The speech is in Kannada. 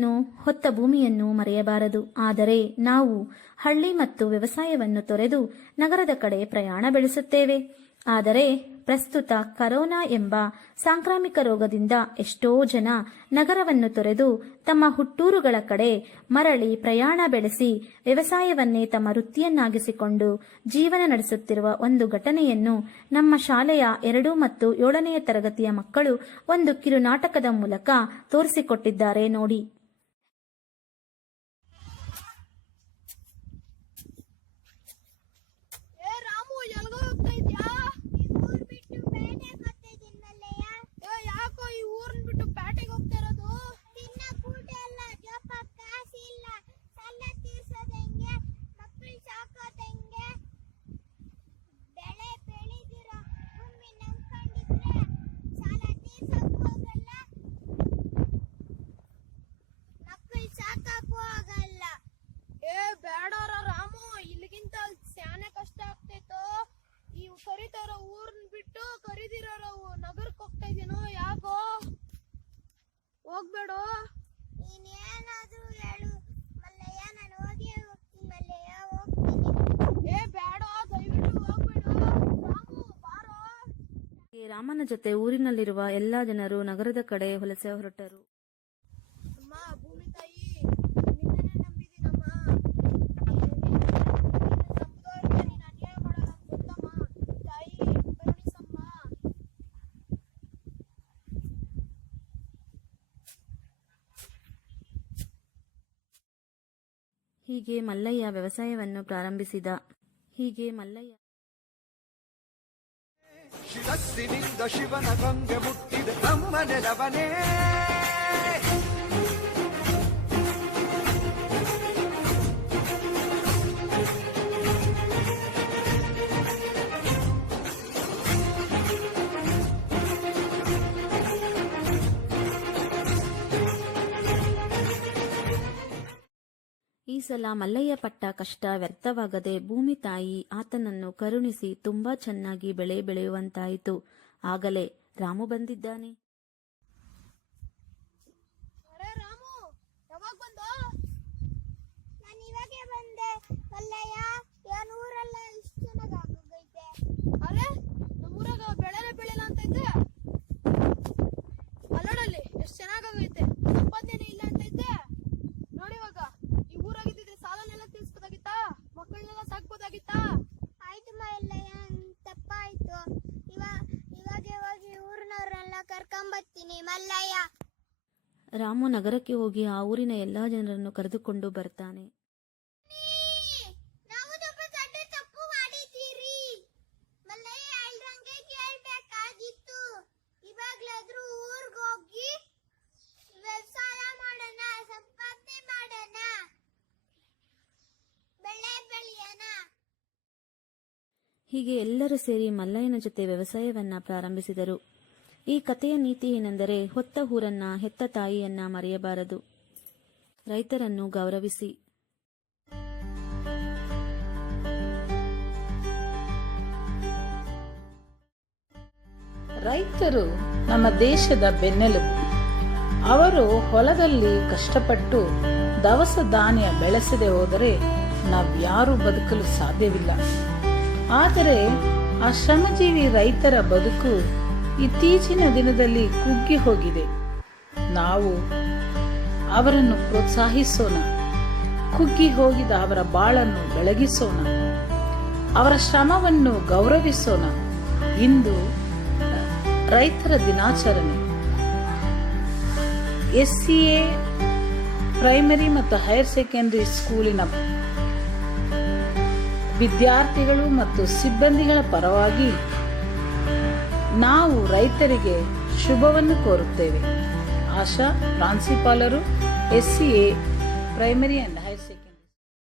ತಾಯಿಯನ್ನು ಹೊತ್ತ ಭೂಮಿಯನ್ನು ಮರೆಯಬಾರದು. ಆದರೆ ನಾವು ಹಳ್ಳಿ ಮತ್ತು ವ್ಯವಸಾಯವನ್ನು ತೊರೆದು ನಗರದ ಕಡೆ ಪ್ರಯಾಣ ಬೆಳೆಸುತ್ತೇವೆ. ಆದರೆ ಪ್ರಸ್ತುತ ಕರೋನಾ ಎಂಬ ಸಾಂಕ್ರಾಮಿಕ ರೋಗದಿಂದ ಎಷ್ಟೋ ಜನ ನಗರವನ್ನು ತೊರೆದು ತಮ್ಮ ಹುಟ್ಟೂರುಗಳ ಕಡೆ ಮರಳಿ ಪ್ರಯಾಣ ಬೆಳೆಸಿ ವ್ಯವಸಾಯವನ್ನೇ ತಮ್ಮ ವೃತ್ತಿಯನ್ನಾಗಿಸಿಕೊಂಡು ಜೀವನ ನಡೆಸುತ್ತಿರುವ ಒಂದು ಘಟನೆಯನ್ನು ನಮ್ಮ ಶಾಲೆಯ 2 ಮತ್ತು 7ನೇ ತರಗತಿಯ ಮಕ್ಕಳು ಒಂದು ಕಿರುನಾಟಕದ ಮೂಲಕ ತೋರಿಸಿಕೊಟ್ಟಿದ್ದಾರೆ ನೋಡಿ. ಕರೀತಾರ ಊರ್ನ್ ಬಿಟ್ಟು ಕರೀದಿರೋ ನಗರಕ್ಕೆ ಹೋಗ್ತಾ ಇದೀನೋ ಯಾಕೋ ಹೋಗ್ಬೇಡ. ನೀನೇನಾದ್ರೂ ಹೇಳು ಮಲ್ಲಯ್ಯ, ನಾನು ಹೋಗಿ ಹೋಗ್ತೀನಿ ಮಲ್ಲಯ್ಯ, ಹೋಗ್ತೀನಿ. ಬೇಡ, ದಯವಿಟ್ಟು ಹೋಗ್ಬೇಡ ರಾಮು, ಬಾರೋ. ರಾಮನ ಜೊತೆ ಊರಿನಲ್ಲಿರುವ ಎಲ್ಲಾ ಜನರು ನಗರದ ಕಡೆ ವಲಸೆ ಹೊರಟರು. ಅಮ್ಮ, ಭೂಮಿ ತಾಯಿ, ನಿನ್ನನ್ನೇ ನಂಬಿದೀನಮ್ಮ. ಹೀಗೆ ಮಲ್ಲಯ್ಯ ವ್ಯವಸಾಯವನ್ನು ಪ್ರಾರಂಭಿಸಿದ. ಶಿರಸ್ಸಿನಿಂದ ಶಿವನ ಗಂಗೆ ಮುಟ್ಟಿದ ನಮ್ಮ ನೆಲವನೇ. ಈ ಸಲ ಮಲ್ಲಯ್ಯ ಪಟ್ಟ ಕಷ್ಟ ವ್ಯರ್ಥವಾಗದೆ ಭೂಮಿ ತಾಯಿ ಆತನನ್ನು ಕರುಣಿಸಿ ತುಂಬಾ ಚೆನ್ನಾಗಿ ಬೆಳೆ ಬೆಳೆಯುವಂತಾಯಿತು. ಆಗಲೇ ರಾಮು ಬಂದಿದ್ದಾನೆ. ರಾಮು, ಯಾವಾಗ ಬಂದ? ನಾನು ಇವಾಗೆ ಬಂದೆ ಮಲ್ಲಯ್ಯ. ಏನ್ ಊರೆಲ್ಲ ಇಷ್ಟು ಚೆನ್ನಾಗಾಗೋಗೈತೆ. ಅರೆ, ನಮ್ಮೂರಾಗ ಬೆಳೆನೇ ಬೆಳೆಲ್ಲ ಅಂತ ಇದ್ದೆ. ಅಲ್ಲೋಡಲ್ಲಿ ಎಷ್ಟು ಚೆನ್ನಾಗಾಗೈತೆ, ಸಂಪಾದನೆ ಇಲ್ಲ ಅಂತ ಇದ್ದೆ. ನೋಡಿ ಇವಾಗ ಈ ಊರಾಗಿದ್ದಿದ್ರೆ ಸಾಲನೆಲ್ಲ ತೀರ್ಸ್ಬೋದಾಗಿತ್ತಾ, ಮಕ್ಕಳನ್ನೆಲ್ಲ ಸಾಕ್ಬೋದಾಗಿತ್ತಾ. ಆಯ್ತು ಮಲ್ಲಯ್ಯ, ತಪ್ಪಾಯ್ತು. ಇವಾಗೆ ಹೋಗಿ ಊರಿನವರೆಲ್ಲ ಕರ್ಕೊಂಬರ್ತೀನಿ ಮಲ್ಲಯ್ಯ. ರಾಮು ನಗರಕ್ಕೆ ಹೋಗಿ ಆ ಊರಿನ ಎಲ್ಲಾ ಜನರನ್ನು ಕರೆದುಕೊಂಡು ಬರ್ತಾನೆ. ನಾವು ಸ್ವಲ್ಪ ದೊಡ್ಡ ತಪ್ಪು ಮಾಡಿದ್ದೀರಿ ಮಲ್ಲಯ್ಯ, ಎಲ್ರಂಗೆ ಕೇಳ್ಬೇಕಾಗಿತ್ತು. ಇವಾಗ್ಲಾದ್ರೂ ಊರ್ಗ್ ಹೋಗಿ ವ್ಯವಸಾಯ ಮಾಡೋಣ, ಸಂಪಾದನೆ ಮಾಡೋಣ, ಬೆಳೆ ಬೆಳೆಯೋಣ. ಹೀಗೆ ಎಲ್ಲರೂ ಸೇರಿ ಮಲ್ಲಯ್ಯನ ಜೊತೆ ವ್ಯವಸಾಯವನ್ನ ಪ್ರಾರಂಭಿಸಿದರು. ಈ ಕಥೆಯ ನೀತಿ ಏನೆಂದರೆ, ಹೊತ್ತ ಊರನ್ನ ಹೆತ್ತ ತಾಯಿಯನ್ನ ಮರೆಯಬಾರದು. ರೈತರನ್ನು ಗೌರವಿಸಿ. ರೈತರು ನಮ್ಮ ದೇಶದ ಬೆನ್ನೆಲುಬು. ಅವರು ಹೊಲದಲ್ಲಿ ಕಷ್ಟಪಟ್ಟು ದವಸ ಧಾನ್ಯ ಬೆಳೆಸದೆ ಹೋದರೆ ನಾವ್ಯಾರೂ ಬದುಕಲು ಸಾಧ್ಯವಿಲ್ಲ. ಆದರೆ ಆ ಶ್ರಮಜೀವಿ ರೈತರ ಬದುಕು ಇತ್ತೀಚಿನ ದಿನದಲ್ಲಿ ಕುಗ್ಗಿ ಹೋಗಿದೆ. ನಾವು ಅವರನ್ನು ಪ್ರೋತ್ಸಾಹಿಸೋಣ, ಕುಗ್ಗಿ ಹೋಗಿದ ಅವರ ಬಾಳನ್ನು ಬೆಳಗಿಸೋಣ, ಅವರ ಶ್ರಮವನ್ನು ಗೌರವಿಸೋಣ. ಇಂದು ರೈತರ ದಿನಾಚರಣೆ. SCA ಪ್ರೈಮರಿ ಮತ್ತು ಹೈಯರ್ ಸೆಕೆಂಡರಿ ಸ್ಕೂಲಿನ ವಿದ್ಯಾರ್ಥಿಗಳು ಮತ್ತು ಸಿಬ್ಬಂದಿಗಳ ಪರವಾಗಿ ನಾವು ರೈತರಿಗೆ ಶುಭವನ್ನು ಕೋರುತ್ತೇವೆ. ಆಶಾ, ಪ್ರಾಂಶುಪಾಲರು, SCA ಪ್ರೈಮರಿ